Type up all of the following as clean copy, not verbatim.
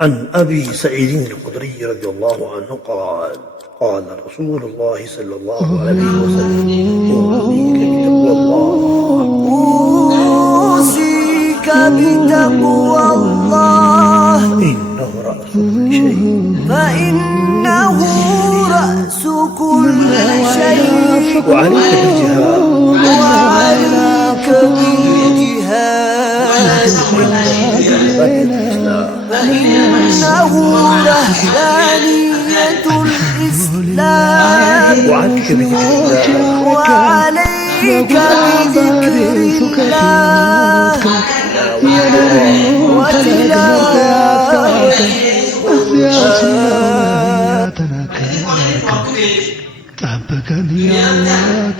عن أبي سعيد الخدري رضي الله عنه قال قال رسول الله صلى الله عليه وسلم أوصيك بتقوى الله أوصيك بتقوى الله إنه رأس كل شيء فإنه رأس كل شيء وعليك بالجهاد وعليك بالجهاد فإنه رهبانية الإسلام وعليك بذكر الله وعليك بذكر الله وتلاوة ጠብቀን ያላ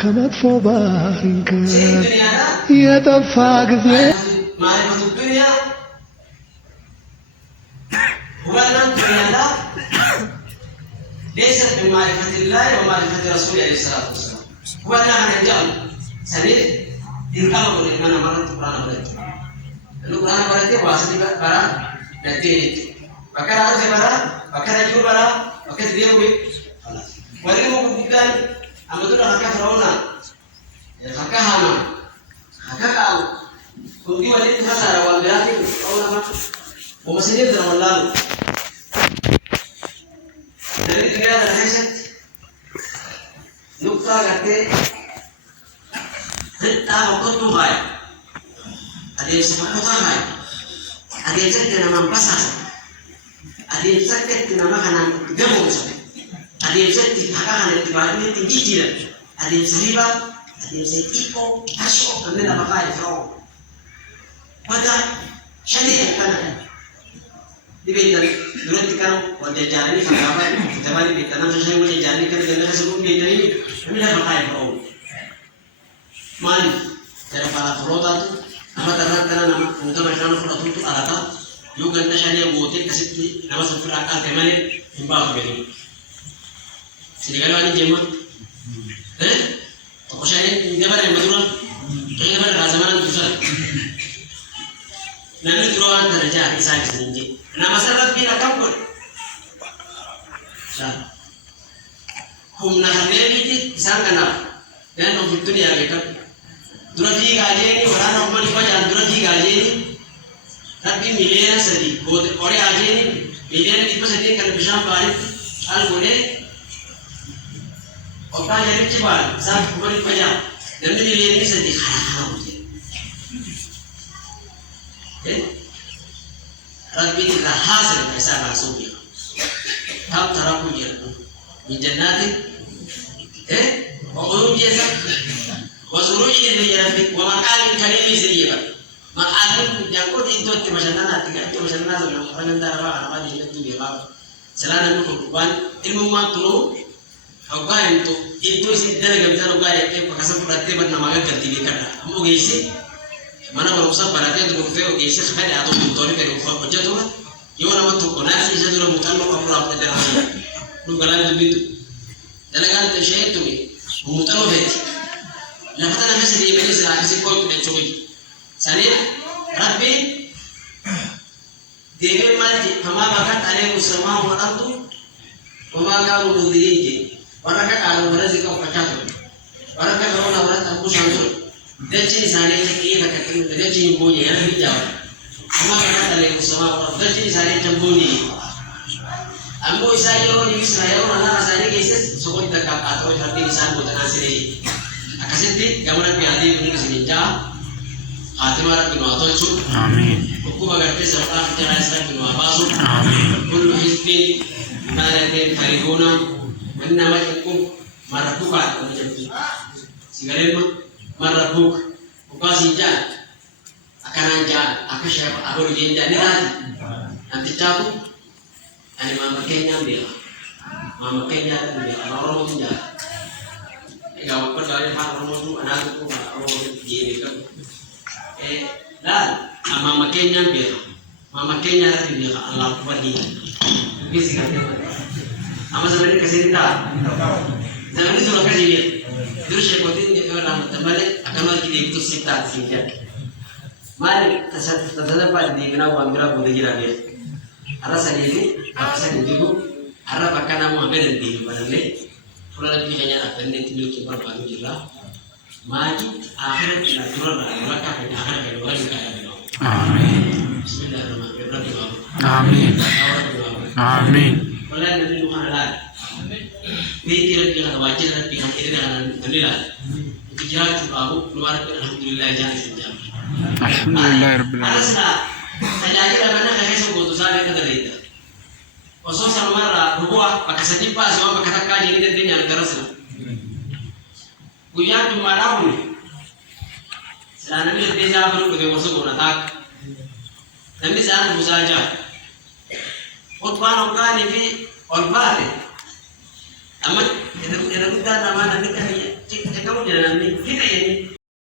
ከመጥፎ ባህሪንከ የጠፋ ጊዜ معرفة الدنيا هو أن الدنيا ليست من معرفة الله ومعرفة رسوله عليه الصلاة والسلام هو أنها نجام سنيد إن كان قول إيمان مرة القرآن برد القرآن برد واسطي برا نتيجة بكرة عرف برا بكرة جور برا بكرة ديوبي ولكن هو بيقول أما دون حكا فرونا حكا هانا حكا كاو كنتي ولد مسارة والبلاد أو نما ومسجد رمضان dari tiga ada hasil nukta kate kita mau tu baik ada yang sebab kota baik ada yang sakit nama pasar ada yang sakit nama kanan gemuk ada yang sakit kanan tiba-tiba tinggi dia ada yang seriba ada yang sakit iko masuk ke dalam pakai kau pada syariat kanan di bidang dulu kan wajah jalan ini apa kita balik di tanam sesuai wajah jalan ini kan dengan sebelum bidang ini kami dah pakai bro mali cara para flota tu apa tanah nama untuk macam flota tu ada juga kita syariat buatnya kasih nama seperti akal temanya himbau begitu sedikit lagi jema aku syariat dia pada majuran dia pada razaman tu sah nanti turuan terjadi kisah sendiri nama sahabat bila kampur, hum nahameli di sangkana, dan orang itu dia mereka, dua tiga aja ini orang normal itu aja dua tiga aja ini, tapi miliar sedih, orang aja ini miliar itu sedih kalau bisa balik, al boleh, orang jadi cepat, saat kembali pajak, dan miliar ini sedih, Rabbi tidak hasil bisa langsung dia. Tahu cara punya, menjadi, orang biasa, wasuruh ini dia Rabbi, wamakan kali ini sendiri pak. Makan yang kau itu macam mana, tiga itu macam mana, orang antara apa di itu dia pak. Selain itu kuban ilmu makro, apa itu sih dari kita lupa ya, pakasa berarti bernama kerja di kana. Kamu gisi. Mana berusaha berarti untuk kufir geser sekali atau motor itu kalau kerja tu, yo nama tu konasi saya tu mutan lo kapur apa dah lagi, lu galan itu itu, dalam kan tu saya tu ni, mutan lo bet, lepas tu nama saya dia beri saya kasih kau tu coba, saya Rabbi, dia mesti hama bakat ada usama orang tu, hama kau mudirin je, orang kan kalau berasa kau kacau, orang kan kalau orang tak pun sanggup. Dacin sana yang kiri nak kata, dacin bunyi yang hijau. Amma kata lagi bersama orang, dacin sana yang bunyi. Ambo saya orang ini saya orang anak saya kisah sokong kita kap atau hati di sana buat nasi. Akasenti gambar piadi ini kesini jah. Hati marah kinu atau cu. Amin. Buku bagai serta kita rasa kinu abasu. Amin. Kulu hisbin naratin karibuna. Nama itu marah bukan macam itu. Sigaret marabuk ukasi jan akan anja aku siapa aku janji nanti cabu ani mama Kenya dia orang itu jan enggak apa dari orang itu anak itu orang itu jadi kan dan mama Kenya dia Allah pergi bisi kan ama sebenarnya kesini tak jangan itu lokasi dia terus saya kotin orang terbalik akan lagi di itu sita singkat. Mari tersahabat di kenapa ambil boleh kira dia. Arah sendiri, apa sendiri arah bahkan namu ambil dan di mana nih, pulau lebih banyak apa nih tidur kibar baru jelas, maju akhirat kita turun lah, mereka punya akhirat kedua juga ada. Amin. Bismillahirrahmanirrahim. Amin. Amin. Boleh nanti bukan ada. Ini tidak wajib dan pihak ini dengan menilai. Bicara baru keluar alhamdulillah jangan sejam. Alhamdulillahirabbil Ada alamin. sudah. Saya aja karena kayak sebut saya kata itu. Oso sama marah, buah, pakai setipa, semua pakai kaji ini dan yang terasa. Kuya tu marah pun. Selama ini dia jawab dulu dia masuk guna tak. Nanti saya harus saja. Utpan orang ini orang amat kita kita nama nanti kan ya. Kamu jangan nanti kita ini